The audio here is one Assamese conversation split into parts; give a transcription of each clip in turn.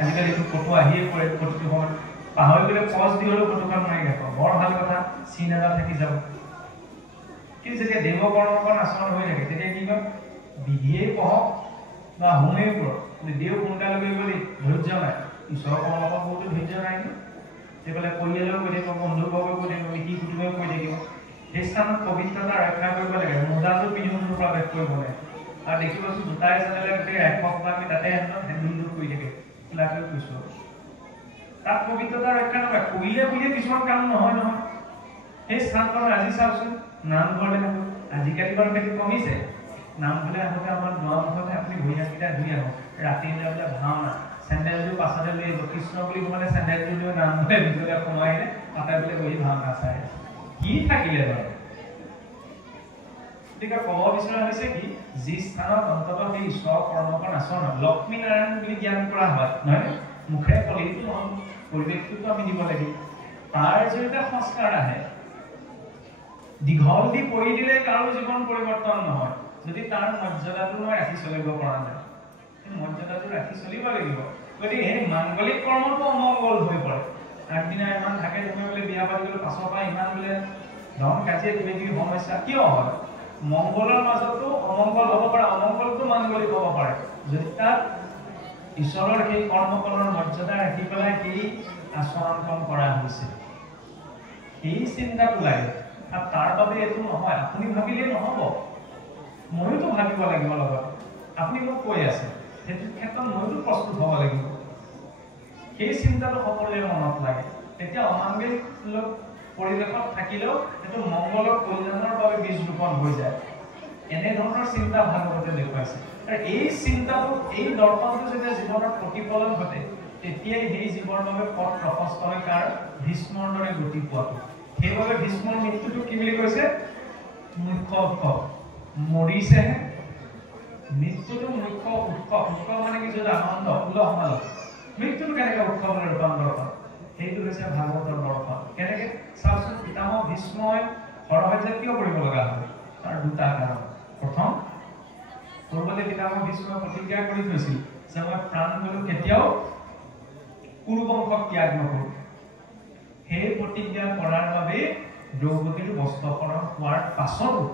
আজিকালি এইটো ফটো আহিয়ে পৰে ফটোটো সময় পাহৰি গ'লে পজ দি হ'লেও ফটোখন মাৰি ৰাখক বৰ ভাল কথা চিন এটা থাকি যাব কিন্তু যেতিয়া দেৱকৰ্মকণ আচৰণ হৈ থাকে তেতিয়া কি কয় বিধিয়েই পঢ়ক বা হোমেই পঢ়ক দেৱ সোনকালে কৰিব দেই ধৈৰ্য নাই ঈশ্বৰৰ কৰ্মকণ বহুতো ধৈৰ্য নাই সেইফালে পৰিয়ালেও কৈ থাকিব বন্ধুবৰ্গও কৈ থাকিব মিতি কুটুমেও কৈ থাকিব সেই স্থানত পবিত্ৰতা ৰক্ষা কৰিব লাগে মোজাযোৰ পিন্ধিও প্ৰৱেশ কৰিব লাগে আৰু দেখিবচোন জোতাই চেনেলে গোটেই ৰাক্ষস আমি তাতে হেণ্ডুলটো কৰি থাকে খোলাকৈ কৈছোঁ তাত পবিত্ৰতা ৰক্ষা নকৰে কৰিলে বুলিয়ে কিছুমান কাম নহয় সেই স্থানখন আজি চাওকচোন নামঘৰলৈ থাকোঁ আজিকালি বাৰু সেইটো কমিছে নামঘৰলৈ আহোঁতে আমাৰ দুৱাৰমুখতে আপুনি ভৰিহাতকেইটা ধুই আহক ৰাতিলৈ বোলে ভাওনা চেণ্ডেলযোৰ পাছতে লৈ আহিব কৃষ্ণ বুলি ক'লে চেণ্ডেলযোৰ লৈ নামঘৰলৈ ভিতৰলৈ সোমাই আহিলে তাতে বোলে বহি ভাওনা চাই কি থাকিলে বাৰু গতিকে ক'ব বিচৰা হৈছে কি যি স্থানত অন্ততঃ সেই ঈশ্বৰৰ কৰ্মকণ আচৰণ লক্ষ্মীনাৰায়ণ বুলি জ্ঞান কৰা হয় নহয় মুখেৰে ক'লেইতো নহয় পৰিৱেশটোতো আমি দিব লাগিব তাৰ জৰিয়তে সংস্কাৰ আহে দীঘল দি পৰি দিলে কাৰো জীৱন পৰিৱৰ্তন নহয় যদি তাৰ মৰ্যাদাটো মই ৰাখি চলিব পৰা নাই মৰ্যাদাটো ৰাখি চলিব লাগিব গতিকে এই মাংগলিক কৰ্মটো অমংগল হৈ পৰে আগদিনা ইমান থাকে তুমি বোলে বিয়া পাতিবলৈ পাছৰ পৰা ইমান বোলে ধন কাজিয়া কিবা সমস্যা কিয় হয় মংগলৰ মাজতো অমংগল হ'ব পাৰে অমংগলটো মাংগলিক হ'ব পাৰে যদি তাত ঈশ্বৰৰ সেই কৰ্মকলৰ মৰ্যাদা ৰাখি পেলাই সেই আচৰণকণ কৰা হৈছে সেই চিন্তাটো লাগে আৰু তাৰ বাবে এইটো নহয় আপুনি ভাবিলেই নহ'ব ময়োতো ভাবিব লাগিব লগত আপুনি মোক কৈ আছে সেইটো ক্ষেত্ৰত ময়োতো প্ৰস্তুত হ'ব লাগিব সেই চিন্তাটো সকলোৰে মনত লাগে তেতিয়া অমাংগলিক পৰিৱেশত থাকিলেও সেইটো মংগলৰ কল্যাণৰ বাবে বীজ ৰোপণ হৈ যায় এনেধৰণৰ চিন্তা ভাগৱতে দেখুৱাইছে আৰু এই চিন্তাটো এই দৰ্শনটো যেতিয়া জীৱনত প্ৰতিফলন ঘটে তেতিয়াই সেই জীৱৰ বাবে পথ প্ৰশস্ত হয় কাৰ ভীষ্মৰ দৰে গতি পোৱাটো সেইবাবে ভীষ্মৰ মৃত্যুটো কি বুলি কৈছে মুখ্য উৎসৱ মৰিছেহে মৃত্যুটো মুখ্য উৎসৱ মানে কি যদি আনন্দ উল্লাহ মালক মৃত্যুটো কেনেকৈ উৎসৱলৈ ৰূপান্তৰ হয় সেইটো হৈছে ভাগৱতৰ দৰ্শন কেনেকৈ চাওকচোন পিতামহ ভীষ্মই হৰহত্যা কিয় কৰিব লগা হয় তাৰ দুটা কাৰণ প্ৰথম পূৰ্বতে পিতামহ ভীষ্মই প্ৰতিজ্ঞা কৰি থৈছিল যে মই প্ৰাণ গ'লেও কেতিয়াও কুৰুবংশক ত্যাগ নকৰোঁ সেই প্ৰতিজ্ঞা কৰাৰ বাবে দ্ৰৌপদীৰ বস্ত্ৰহৰণ হোৱাৰ পাছতো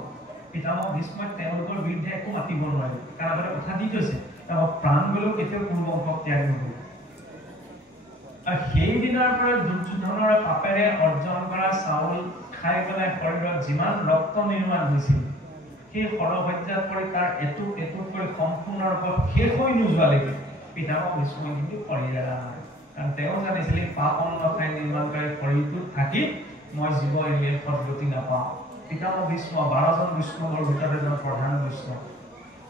পিতামহ ভীষ্মই তেওঁলোকৰ বিৰুদ্ধে একো মাতিব নোৱাৰিল কাৰণ আগতে কথা দি থৈছে তেওঁ প্ৰাণ গ'লেও কেতিয়াও কুৰুবংশক ত্যাগ নকৰোঁ আৰু সেইদিনাৰ পৰা দুৰ্যোধনৰ পাপেৰে অৰ্জন কৰা চাউল খাই পেলাই শৰীৰত যিমান ৰক্ত নিৰ্মাণ হৈছিল সেই হৰহত্যাত কৰি তাৰ এটুক কৰি সম্পূৰ্ণৰূপে শেষ হৈ নোযোৱালৈকে পিতামহ ভীষ্মই কিন্তু শৰীৰ এৰা নাই কাৰণ তেওঁ জানিছিল পাপ অন্ন খাই নিৰ্মাণ কৰি শৰীৰটোত থাকি মই জীৱ এৰিয়ে সদগতি নাপাওঁ পিতামহ ভীষ্ম 12জন বৈষ্ণৱৰ ভিতৰত এজন প্ৰধান বৈষ্ণৱ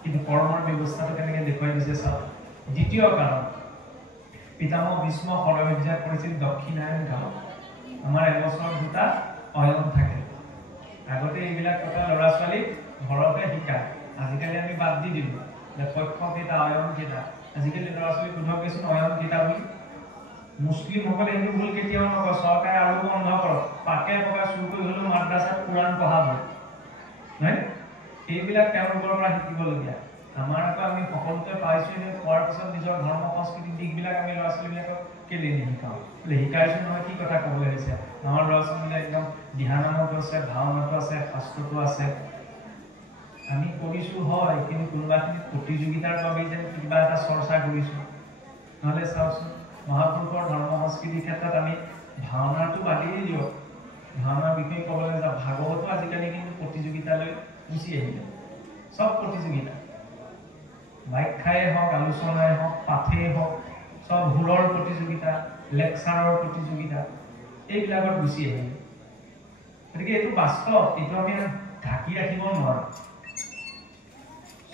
কিন্তু কৰ্মৰ ব্যৱস্থাটো কেনেকৈ দেখুৱাই দিছে চাওক দ্বিতীয় কাৰণ পিতামহ ভীষ্ম হৰহত্যা কৰিছিল দক্ষিণায়ন কালত আমাৰ এবছৰ দুটা অয়ন থাকে আগতে এইবিলাক কথা ল'ৰা ছোৱালী ঘৰতে শিকায় আজিকালি আমি বাদ দি দিলোঁ যে পক্ষ কেইটা অয়ন কেইটা আজিকালি ল'ৰা ছোৱালী সোধকচোন অয়ন কেইটা বুলি মুছলিমসকলে এইটো ভুল কেতিয়াও নকৰে চৰকাৰে আৰু বন্ধ কৰক পাকে পকে চুৰ কৰি হ'লেও মাদ্ৰাছাত কোৰাণ পঢ়াব নহয় সেইবিলাক তেওঁলোকৰ পৰা শিকিবলগীয়া আমাৰ আকৌ আমি সকলোতে পাইছোঁ যে পোৱাৰ পিছত নিজৰ ধৰ্ম সংস্কৃতিৰ দিশবিলাক আমি ল'ৰা ছোৱালীবিলাকক কেলৈ নিশিকাওঁ বোলে শিকাইছোঁ নহয় কি কথা ক'বলৈ হৈছে আমাৰ ল'ৰা ছোৱালীবিলাক একদম দিহানামতো আছে ভাওনাতো আছে শাস্ত্ৰতো আছে আমি কৰিছোঁ হয় কিন্তু কোনোবাখিনিত প্ৰতিযোগিতাৰ বাবে যেন কিবা এটা চৰ্চা কৰিছোঁ নহ'লে চাওকচোন মহাপুৰুষৰ ধৰ্ম সংস্কৃতিৰ ক্ষেত্ৰত আমি ভাওনাটো বাদেই দিয়ক ভাওনাৰ বিষয়ে ক'বলৈ যাওঁ ভাগৱতো আজিকালি কিন্তু প্ৰতিযোগিতালৈ গুচি আহিলে চব প্ৰতিযোগিতা ব্যাখ্যাই হওক আলোচনাই হওক পাঠেই হওক চব সুৰৰ প্ৰতিযোগিতা লেকচাৰৰ প্ৰতিযোগিতা এইবিলাকত গুচি আহিলে গতিকে এইটো বাস্তৱ এইটো আমি ঢাকি ৰাখিব নোৱাৰোঁ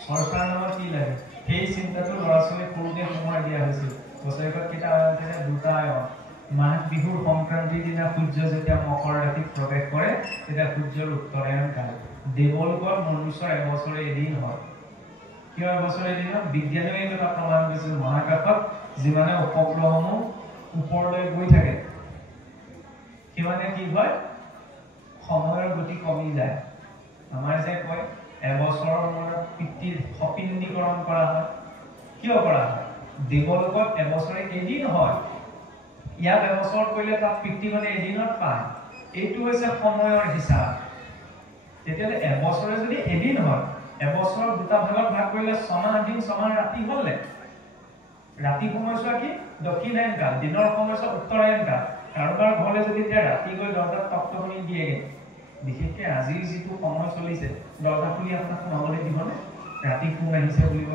চৰকাৰ নামত কি লাগে সেই চিন্তাটো ল'ৰা ছোৱালীক সৰুতে সোমোৱাই দিয়া হৈছিল বছৰেকত কেইটা অয়ন থাকে দুটা অয়ন মাঘ বিহুৰ সংক্ৰান্তিৰ দিনা সূৰ্য যেতিয়া মকৰ ৰাতিত প্ৰৱেশ কৰে তেতিয়া সূৰ্যৰ উত্তৰায়ণ কাল দেৱলোকত মনুষ্যৰ এবছৰে এদিন হয় কিয় এবছৰে এদিন বিজ্ঞানেও এই কথা প্ৰমাণ কৰিছিল মহাকাশত যিমানে উপগ্ৰহসমূহ ওপৰলৈ গৈ থাকে সিমানে কি হয় সময়ৰ গতি কমি যায় আমাৰ যে কয় এবছৰৰ মূৰত পিতৃৰ সপিণ্ডীকৰণ কৰা হয় কিয় কৰা হয় দেৱলোকত এবছৰে এদিন হয়, ইয়াত এবছৰ কৰিলে তাত পিতৃগণে এদিনত পায়। এইটো হৈছে সময়ৰ হিচাপ। তেতিয়াহ'লে এবছৰে যদি এদিন হয়, এবছৰ দুটা ভাগত ভাগ কৰিলে 6 মাহ দিন 6 মাহ ৰাতি হ'লে ৰাতি সময়ছোৱা কি দক্ষিণায়ন কাল, দিনৰ সময়ছোৱা উত্তৰায়ন কাল। কাৰোবাৰ ঘৰলৈ যদি এতিয়া ৰাতি গৈ দৰ্জাত টকটকনি দিয়েগে, বিশেষকৈ আজিৰ যিটো সময় চলিছে, দৰ্জা খুলি আপোনাক সোমাবলৈ দিবনে? ৰাতি কোন আহিছে বুলিব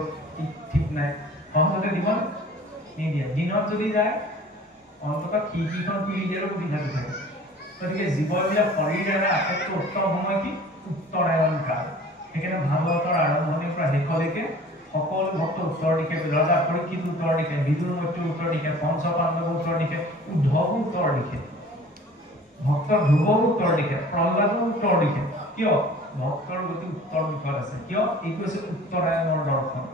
ঠিক নাই, সহজতে দিবনে? নিদিয়ে। দিনত যদি যায় অন্ততঃ খিৰিকীখন খুলি দিয়াৰো সুবিধাটো থাকে। গতিকে জীৱবিলাক শৰীৰেৰে আটাইতকৈ উত্তম সময় কি উত্তৰায়ণ কাল। সেইকাৰণে ভাগৱতৰ আৰম্ভণিৰ পৰা শেষলৈকে সকলো ভক্ত উত্তৰ দিশে, ৰজা পৰীক্ষিত উত্তৰ দিশে, বিদুৰ মৈত্ৰী উত্তৰ দিশে, পঞ্চ পাণ্ডৱ উত্তৰ দিশে, উদ্ধৱ উত্তৰ দিশে, ভক্ত ধ্ৰুৱ উত্তৰ দিশে, প্ৰহ্লাদ উত্তৰ দিশে। কিয়? ভক্তৰ গতি উত্তৰ দিশত আছে। কিয়? এইটো হৈছে উত্তৰায়ণৰ দৰ্শন।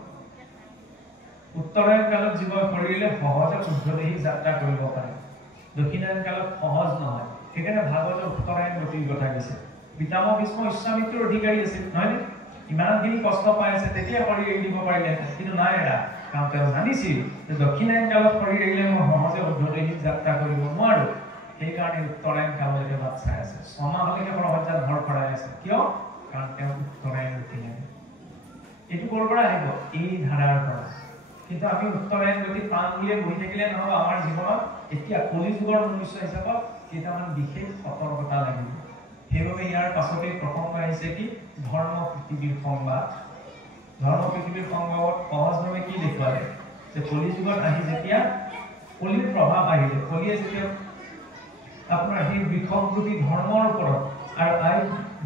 উত্তৰায়ণ কালত জীৱই শৰীৰে সহজে শুদ্ধদেহী যাত্ৰা কৰিব পাৰে, দক্ষিণায়ন কালত সহজ নহয়। সেইকাৰণে ভাগৱতৰ উত্তৰায়ণ গতিৰ কথা কৈছে। পিতামহ ভীষ্ম ইচ্ছামিত্ৰৰ অধিকাৰী আছিল, নহয়নে? ইমানখিনি কষ্ট পাই আছে, তেতিয়া শৰীৰ এৰি দিব পাৰিলে, কিন্তু নাই এৰা। কাৰণ তেওঁ জানিছিল যে দক্ষিণায়ন কালত শৰীৰ এৰিলে মই সহজে শুদ্ধদেহী যাত্ৰা কৰিব নোৱাৰো। সেইকাৰণে উত্তৰায়ণ কাললৈকে বাট চাই আছে, 6 মাহলৈকে প্ৰভাৱজাত ভৰ কৰাই আছে। কিয়? কাৰণ তেওঁ উত্তৰায়ণ গতি লাগে। এইটো ক'ৰ পৰা আহিব? এই ধাৰাৰ পৰা। কিন্তু আমি উত্তৰায়ণ গতি পাম বুলিয়ে বহি থাকিলে নহ'ব। আমাৰ জীৱনত এতিয়া কলিযুগৰ মনুষ্য হিচাপত কেইটামান বিশেষ সতৰ্কতা লাগিব। সেইবাবে ইয়াৰ পাছতেই প্ৰসংগ আহিছে কি ধৰ্ম পৃথিৱীৰ সংবাদ। ধৰ্ম পৃথিৱীৰ সংবাদত সহজভাৱে কি দেখুৱালে যে কলিযুগত আহি যেতিয়া কলিৰ প্ৰভাৱ আহিলে, কলিয়ে যেতিয়া আপোনাৰ সেই বৃষভৰূপী ধৰ্মৰ ওপৰত আৰু আই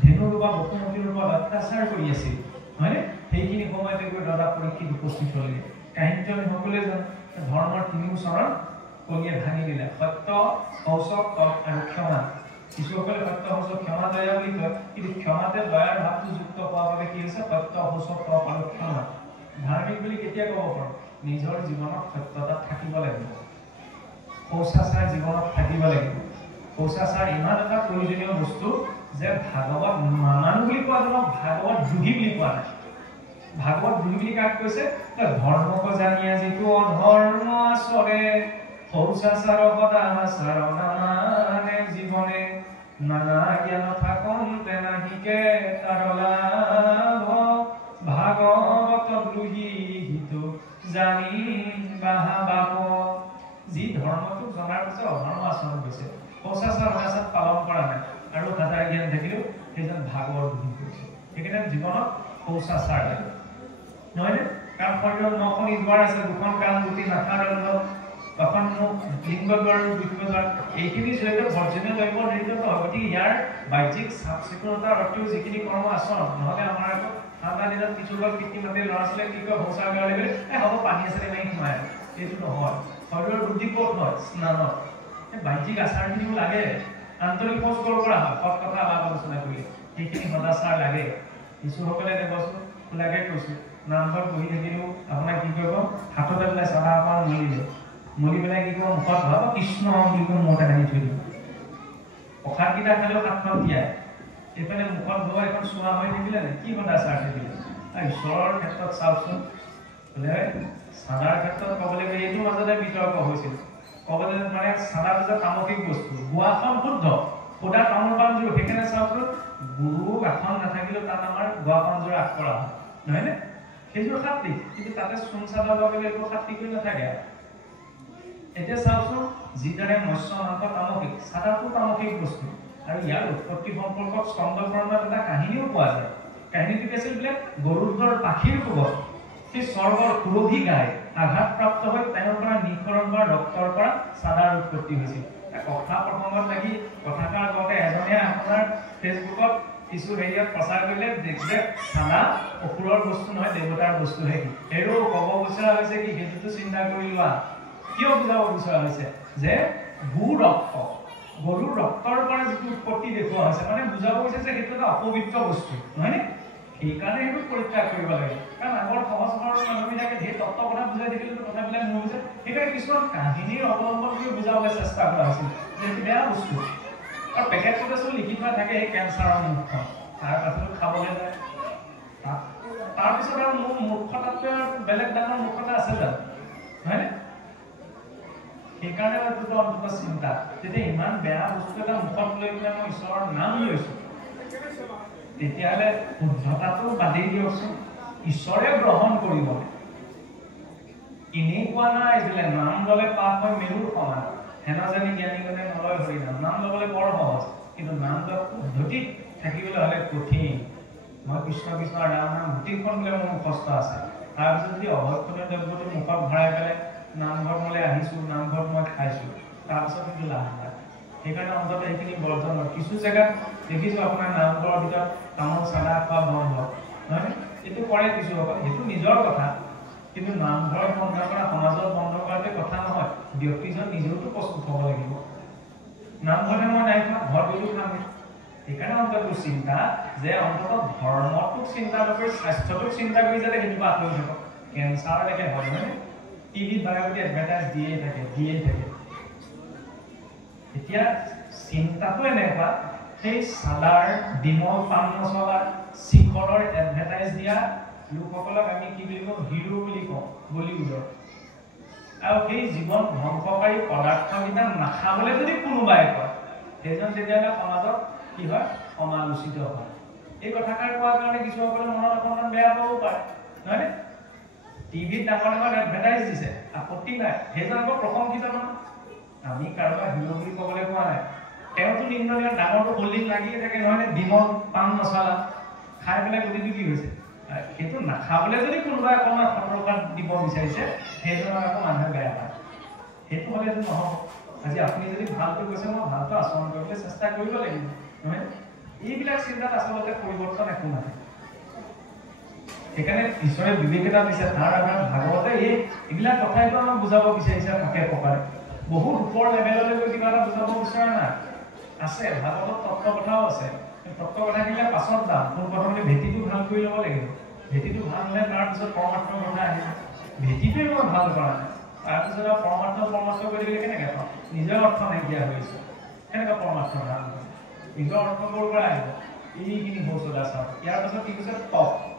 ধেনু ৰূপা বসুমতীৰ ওপৰত অত্যাচাৰ কৰি আছিল, হয়নে? সেইখিনি সময়তে গৈ ৰজা পৰীক্ষিত উপস্থিত হ'লে। কাহিনীটো আমি সকলোৱে জানো। ধৰ্মৰ 3 চৰণ কলিয়ে ভাঙি দিলে, সত্য, কৌশল আৰু ক্ষমা। কিছুসকলে সত্য, কৌশল, ক্ষমা, দয়া বুলি কয়, কিন্তু ক্ষমাতে দয়াৰ ভাৱটো যুক্ত হোৱাৰ বাবে কি হৈছে সত্য, কৌশল আৰু ক্ষমা। ধাৰ্মিক বুলি কেতিয়া ক'ব পাৰোঁ? নিজৰ জীৱনত সত্যতা থাকিব লাগিব, শৌচাচাৰ জীৱনত থাকিব লাগিব। শৌচাচাৰ ইমান এটা প্ৰয়োজনীয় বস্তু যে ভাগৱত নামানো বুলি কোৱা যাব, ভাগৱত দ্ৰোহী বুলি কোৱা নাই। ভাগৱত দ্ৰোহী বুলি কাক কৈছে? ধৰ্মক জানিয়া যিটো অধৰ্ম আচৰে, শৌচাচাৰ সদাচাৰ নামানে জীবনে, নানা জ্ঞান থাকন্তে নাহিকে তাৰ লাভ, ভাগৱত দ্ৰোহী হিতু জানি বাহাবাব। যি ধৰ্মটোক জনাৰ পিছত অধৰ্ম আচৰণ কৰিছে, শৌচাচাৰ সদাচাৰ পালন কৰা নাই, আৰু হাজাৰ জ্ঞান থাকিলেও সেইজন ভাগৱত দ্ৰোহী কৰিছে। সেইকাৰণে জীৱনত শৌচাচাৰ লাগে, নহয়নে? কাৰণ শৰীৰৰ 9খন দ্বাৰ আছে, 2খন কাণ, 2টি নাসাৰ দণ্ড, 2খন মুখ, লিংগ দ্বাৰ, বৃক্ষ দ্বাৰ। এইখিনি জড়িত বৰ্জনীয় দ্ৰব্য নিৰ্গত হয়। গতিকে ইয়াৰ বাহ্যিক চাফ চিকুণতাৰ অৰ্থেও যিখিনি কৰ্ম আচৰণ, নহ'লে আমাৰ আকৌ ঠাণ্ডা দিনত কিছুমান পিতৃ-মাতৃ ল'ৰা-ছোৱালীয়ে কি কয় শৌচাগাৰলৈ গ'লে হ'ব পানী আছে মাৰি সোমাই, এইটো নহয়। শৰীৰৰ বুদ্ধি ক'ত হয়? স্নানত। এই বাহ্যিক আচাৰখিনিও লাগে। আন্তৰিক শৌচ ক'ৰ পৰা হয়? সৎ কথা বা আলোচনা কৰিলে সেইখিনি সদাচাৰ লাগে। কিছুসকলে দেখিবচোন খোলাকে কৈছোঁ, নামঘৰত বহি থাকিলেও আপোনাক কি কৰিব, হাততে পেলাই চাদা অকণ মলিলে, মলি পেলাই কি কৰিব, মুখত ভাব কৃষ্ণ বুলি কৈ মূৰতে দাঙি থৈ দিব। প্ৰসাদকেইটা খালেও হাতখন তিয়াই, এইফালে মুখত ধোৱা এখন চোৱা হৈ থাকিলে কি সদাচাৰ থাকিলে? ঈশ্বৰৰ ক্ষেত্ৰত চাওকচোন, বোলে চাদাৰ ক্ষেত্ৰত ক'বলৈ গ'লে এইটো মাজতে বিতৰ্ক হৈছিল। ক'বলৈ মানে চাদাটো যে তামসিক বস্তু, গোৱাখন শুদ্ধ, সুদা তামোল পাণযোৰ। সেইকাৰণে চাওকচোন, গুৰু আসন নাথাকিলেও তাত আমাৰ গোৱা পাণযোৰ আগ কৰা হয়, নহয়নে? সেইযোৰ সাত্বিক, কিন্তু তাতে চূণ চাদৰ লগালে একো সাত্বিক হৈ নাথাকে। এতিয়া চাওকচোন, যিদৰে মৎস্য মাংস তামসিক, চাদাটো তামসিক বস্তু। আৰু ইয়াৰ উৎপত্তি সম্পৰ্কত স্কন্দ পুৰাণত এটা কাহিনীও পোৱা যায়। কাহিনীটো কি আছিল বোলে, গৰুড়ৰ পাখিৰ কোবত সেই স্বৰ্গৰ সুৰভি গাই আঘাতপ্ৰাপ্ত হৈ তেওঁৰ পৰা নিঃসৰণ হোৱা ৰক্তৰ পৰা চাদাৰ উৎপত্তি হৈছিল। কথা প্ৰসংগত লাগি কথাকাৰ লগতে এজনে আপোনাৰ ফেচবুকত কিছু হেৰিয়াত প্ৰচাৰ কৰিলে যে চাদা অসুৰৰ বস্তু নহয়, দেৱতাৰ বস্তুহে। সেইটো ক'ব বিচৰা হৈছে কি, সেইটোতো চিন্তা কৰি লোৱা। কিয় বুজাব বিচৰা হৈছে যে গৰুৰ ৰক্তৰ পৰা যিটো উৎপত্তি দেখুওৱা হৈছে, মানে বুজাব হৈছে যে সেইটো এটা অপবিত্ৰ বস্তু, নহয়নে? সেইকাৰণে সেইটো পৰিত্যাগ কৰিব লাগে। কাৰণ আগৰ সহজ সৰল মানুহবিলাকে ধেৰ তত্ত্ব কথা বুজাই থাকিলেতো কথাবিলাক নুবুজে। সেইকাৰণে কিছুমান কাহিনীৰ অৱলম্বন কৰি বুজাবলৈ চেষ্টা কৰা হৈছিল যে সেইটো বেয়া বস্তু। আৰু পেকেট ফুটেজটো লিখি থোৱা থাকে সেই কেঞ্চাৰৰ মুখখন, তাৰ পাছতো খাবলৈ যায়। তাৰপিছত আৰু মোৰ মূৰ্খতাতকৈ আৰু বেলেগ ডাঙৰ মূৰ্খতা আছে জানো, হয়নে? সেইকাৰণে হয়তো অন্তত চিন্তা যেতিয়া ইমান বেয়া বস্তু এটা মুখত লৈ পেলাই মই ঈশ্বৰৰ নাম লৈছোঁ তেতিয়াহ'লে শুদ্ধতাটো বাদেই দিয়কচোন ঈশ্বৰে গ্ৰহণ কৰিব এনেই কোৱা নাই যে নাম ল'লে পাপ হয় মেৰুৰ সমান হেনাজানি জ্ঞানীজনে নলয় হৰিনাম নাম ল'বলৈ বৰ সহজ কিন্তু নাম লোৱা পদ্ধতিত থাকিবলৈ হ'লে কঠিন মই কৃষ্ণ কৃষ্ণ ৰাম নাম গোটেইখন বোলে মোৰ মুখস্থ আছে তাৰপিছত যদি অভক্ষণীয় দ্ৰব্যটো মুখত ভৰাই পেলাই নামঘৰ মলৈ আহিছোঁ নামঘৰত মই খাইছোঁ তাৰপিছত কিন্তু লাভ নাই সেইকাৰণে অন্তত সেইখিনি বৰ্জন হয় কিছু জেগাত দেখিছোঁ আপোনাৰ নামঘৰৰ ভিতৰত তামোল চাদা খোৱা বন্ধ নহয় এইটো কৰে কিছুসকল সেইটো নিজৰ কথা কিন্তু নামঘৰত বন্ধ কৰা সমাজত বন্ধ কৰাটো কথা নহয় ব্যক্তিজন নিজেওতো প্ৰস্তুত হ'ব লাগিব নামঘৰতে মই নাই খোৱা ঘৰত গৈও খামে সেইকাৰণে অন্তত চিন্তা যে অন্তত ধৰ্মটোক চিন্তা নকৰি স্বাস্থ্যটোক চিন্তা কৰি যাতে কেতিয়াবা আঁতৰি থাকক কেঞ্চাৰলৈকে হয় নহয় টিভিত ভাগৱতী এডভাৰটাইজ দিয়েই থাকে এতিয়া চিন্তাটো এনেকুৱা সেই চালাৰ ডিমৰ পান মছলাৰ শিখৰৰ এডভাৰটাইজ দিয়া লোকসকলক আমি কি বুলি কওঁ হিৰো বুলি কওঁ বলিউডৰ আৰু সেই জীৱন ধ্বংসকাৰী পদাৰ্থকেইটা নাখাবলৈ যদি কোনোবাই কয় সেইজন তেতিয়াহ'লে সমাজত কি হয় সমালোচিত হয় এই কথাষাৰ কোৱাৰ কাৰণে কিছুসকলে মনত অকণমান বেয়া পাব পাৰে নহয়নে টিভিত ডাঙৰ ডাঙৰ এডভাৰটাইজ দিছে আপত্তি নাই সেইজন আকৌ প্ৰশংসিত নহয় আমি কাৰোবাক হিৰো বুলি ক'বলৈ কোৱা নাই তেওঁতো নিন্দনীয় ডাঙৰটো হল্ডিং লাগিয়ে থাকে নহয়নে ডিমৰ পান মছলা খাই পেলাই গতিটো কি হৈছে সেইটো নাখাবলৈ যদি কোনোবাই অকণমান সতৰ্কতা দিব বিচাৰিছে সেইজনক আকৌ মানুহে বেয়া পায় সেইটো হ'লেতো নহ'ব আজি আপুনি যদি ভালটো কৈছে মই ভালটো আচৰণ কৰিবলৈ চেষ্টা কৰিব লাগিব নহয় এইবিলাক চিন্তাত আচলতে পৰিৱৰ্তন একো নাই সেইকাৰণে ঈশ্বৰে বিবেক এটা দিছে তাৰ আমাৰ ভাগৱতে এইবিলাক কথাইতো আমাক বুজাব বিচাৰিছে ফাকে ফকাৰে বহুত ওপৰ লেভেললৈ গৈ কিবা এটা বুজাব বিচৰা নাই আছে ভাগৱতত তত্ত্ব কথাও আছে তত্ত্ব কথাবিলাক পাছত যাম পোনপ্ৰথমে ভেটিটো ভাল কৰি ল'ব লাগিব ভেটিটো ভাল হ'লে তাৰপিছত পৰমাত্মাৰ কথা আহিব ভেটিটোৱে মই ভাল কৰা নাই তাৰপিছত আৰু পৰমাত্মা কৰি দিলে কেনেকৈ পাওঁ নিজৰ অৰ্থ নাইকিয়া হৈছে কেনেকৈ পৰমাত্মা ভাল নিজৰ অৰ্থ ক'ৰ পৰা আহিব এইখিনি শৌচলা চাওক ইয়াৰ পাছত কি কৈছে তপ